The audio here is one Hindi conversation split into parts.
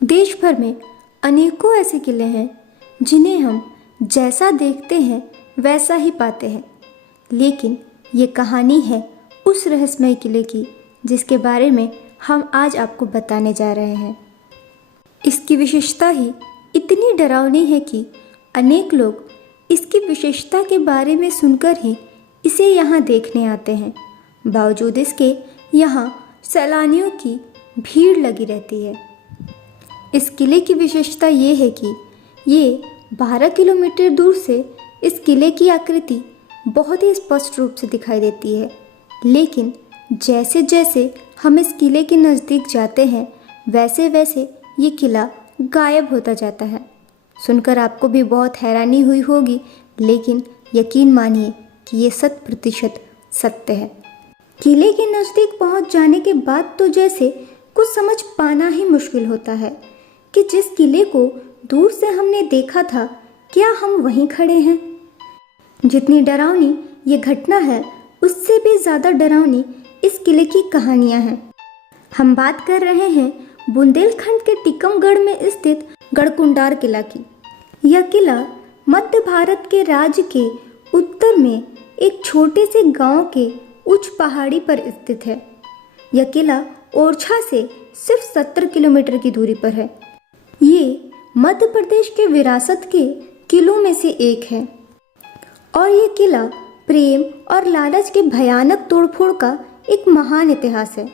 देश भर में अनेकों ऐसे किले हैं जिन्हें हम जैसा देखते हैं वैसा ही पाते हैं, लेकिन ये कहानी है उस रहस्यमय किले की जिसके बारे में हम आज आपको बताने जा रहे हैं। इसकी विशेषता ही इतनी डरावनी है कि अनेक लोग इसकी विशेषता के बारे में सुनकर ही इसे यहाँ देखने आते हैं। बावजूद इसके यहाँ सैलानियों की भीड़ लगी रहती है। इस किले की विशेषता ये है कि ये 12 किलोमीटर दूर से इस किले की आकृति बहुत ही स्पष्ट रूप से दिखाई देती है, लेकिन जैसे जैसे हम इस किले के नज़दीक जाते हैं वैसे वैसे ये किला गायब होता जाता है। सुनकर आपको भी बहुत हैरानी हुई होगी, लेकिन यकीन मानिए कि ये 100% सत्य है। किले के नज़दीक पहुंच जाने के बाद तो जैसे कुछ समझ पाना ही मुश्किल होता है कि जिस किले को दूर से हमने देखा था, क्या हम वहीं खड़े हैं। जितनी डरावनी ये घटना है, उससे भी ज़्यादा डरावनी इस किले की कहानियाँ हैं। हम बात कर रहे हैं बुंदेलखंड के टीकमगढ़ में स्थित गढ़कुंडार किला की। यह किला मध्य भारत के राज्य के उत्तर में एक छोटे से गांव के उच्च पहाड़ी पर स्थित है। यह किला ओरछा से सिर्फ 70 किलोमीटर की दूरी पर है। ये मध्य प्रदेश के विरासत के किलों में से एक है और ये किला प्रेम और लालच के भयानक तोड़फोड़ का एक महान इतिहास है।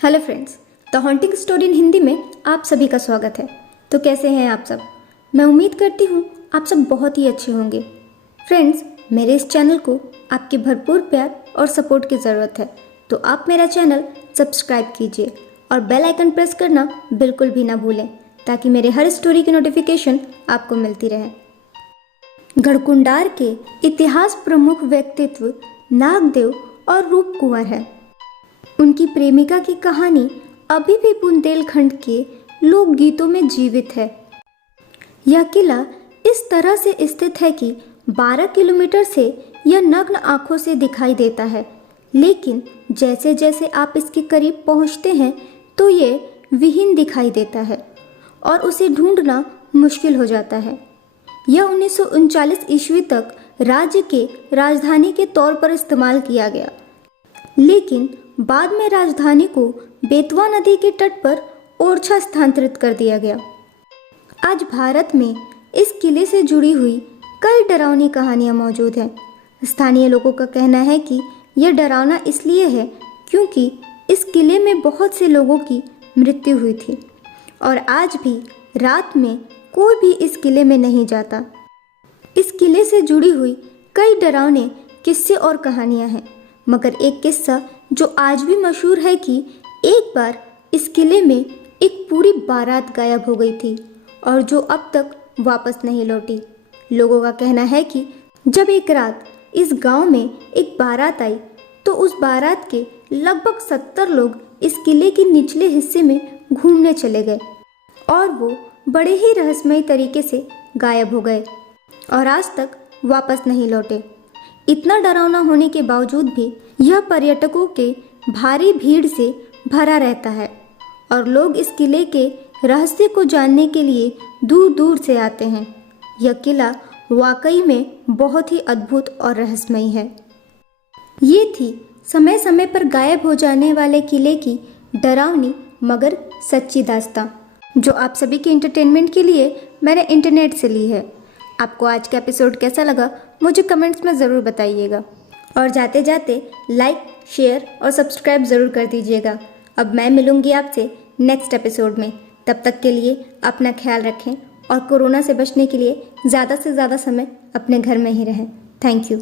Hello friends, the haunting story in Hindi में आप सभी का स्वागत है। तो कैसे हैं आप सब? मैं उम्मीद करती हूँ आप सब बहुत ही अच्छे होंगे। फ्रेंड्स, मेरे इस चैनल को आपके भरपूर प्यार और सपोर्ट की ज़रूरत है, तो आप मेरा चैनल सब्सक्राइब कीजिए और बेल आइकन प्रेस करना बिल्कुल भी ना भूलें, ताकि मेरे हर स्टोरी की नोटिफिकेशन आपको मिलती रहे। गढ़कुंडार के इतिहास प्रमुख व्यक्तित्व नागदेव और रूप कुंवर है। उनकी प्रेमिका की कहानी अभी भी बुंदेलखंड के लोकगीतों में जीवित है। यह किला इस तरह से स्थित है कि 12 किलोमीटर से यह नग्न आंखों से दिखाई देता है, लेकिन जैसे जैसे आप इसके करीब पहुंचते हैं तो ये विहीन दिखाई देता है और उसे ढूंढना मुश्किल हो जाता है। यह 1939 ईस्वी तक राज्य के राजधानी के तौर पर इस्तेमाल किया गया, लेकिन बाद में राजधानी को बेतवा नदी के तट पर ओरछा स्थानांतरित कर दिया गया। आज भारत में इस किले से जुड़ी हुई कई डरावनी कहानियां मौजूद हैं। स्थानीय लोगों का कहना है कि यह डरावना इसलिए है क्योंकि इस किले में बहुत से लोगों की मृत्यु हुई थी और आज भी रात में कोई भी इस किले में नहीं जाता। इस किले से जुड़ी हुई कई डरावने किस्से और कहानियां हैं, मगर एक किस्सा जो आज भी मशहूर है कि एक बार इस किले में एक पूरी बारात गायब हो गई थी और जो अब तक वापस नहीं लौटी। लोगों का कहना है कि जब एक रात इस गांव में एक बारात आई तो उस बारात के लगभग 70 लोग इस किले के निचले हिस्से में घूमने चले गए और वो बड़े ही रहस्यमय तरीके से गायब हो गए और आज तक वापस नहीं लौटे। इतना डरावना होने के बावजूद भी यह पर्यटकों के भारी भीड़ से भरा रहता है और लोग इस किले के रहस्य को जानने के लिए दूर दूर से आते हैं। यह किला वाकई में बहुत ही अद्भुत और रहस्यमय है। ये थी समय समय पर गायब हो जाने वाले किले की डरावनी मगर सच्ची दास्तां, जो आप सभी के एंटरटेनमेंट के लिए मैंने इंटरनेट से ली है। आपको आज का एपिसोड कैसा लगा मुझे कमेंट्स में ज़रूर बताइएगा और जाते जाते लाइक, शेयर और सब्सक्राइब ज़रूर कर दीजिएगा। अब मैं मिलूँगी आपसे नेक्स्ट एपिसोड में। तब तक के लिए अपना ख्याल रखें और कोरोना से बचने के लिए ज़्यादा से ज़्यादा समय अपने घर में ही रहें। Thank you.